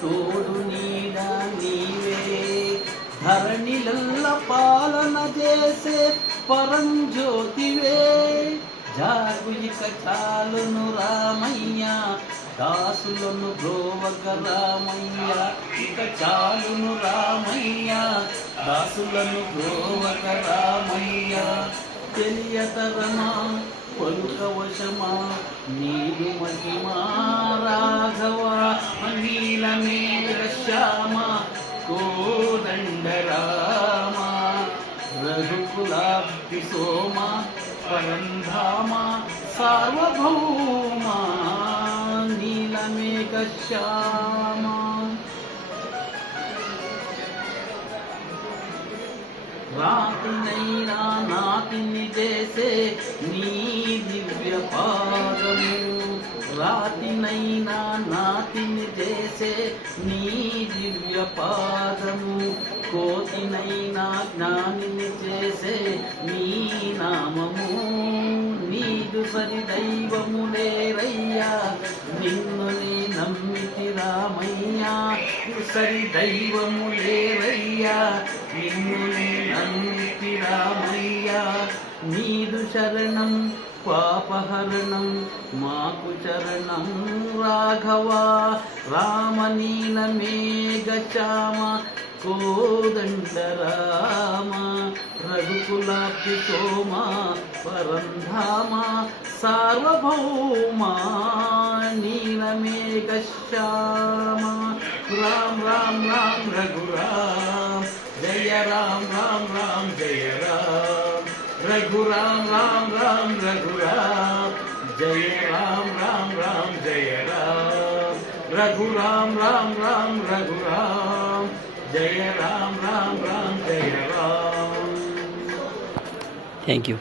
తోడు నీడ నీవే ధరణిలల్ల పాలన చేసే పరంజ్యోతివే జాగు ఇక చాలును రామయ్య దాసులను బ్రోవక రామయ్య ఇక చాలును రామయ్య దాసులను బ్రోవక రామయ్య తెలియతరమా పలుకవశమా నీరు మహిమా రాఘవ నీలమేఘ శ్యామ కోదండ రామ రఘుకులాబ్ధి సోమ పరంధామ సార్వభౌమ నీలమేఘ శ్యామ రాతినైనా నాతిని చేసే నీ దివ్య పాదము రాతినైనా నాతిని చేసే నీ దివ్య పాదము కోతినైనా జ్ఞానిని చేసే నీ నామము నీదు సరి దైవములేరయ్యా నిన్ను నీ నమ్మితి రామయ్యా సరి దైవములేరయ్యా నిన్ను నీ నమ్మితి రామయ్యా నీదు శరణం పాపహరణం మాకు చరణం రాఘవ రామనీలమేఘ శ్యామ కోదండ రామ రఘుకులాబ్ధి సోమ పరంధామ సార్వభౌమ నీలమేఘ శ్యామ రామ్ రామ్ రామ్ రఘురామ్ జయ రామ్ రామ్ రామ్ జయ రామ్ రఘురామ్ రామ్ రామ్ రఘురామ్ జయ రామ్ రామ్ రామ్ జయ రామ్ రఘురామ్ రామ్ రామ్ రఘురామ్ జయ రామ్ రామ్ రామ్ జయ రామ్. Thank you.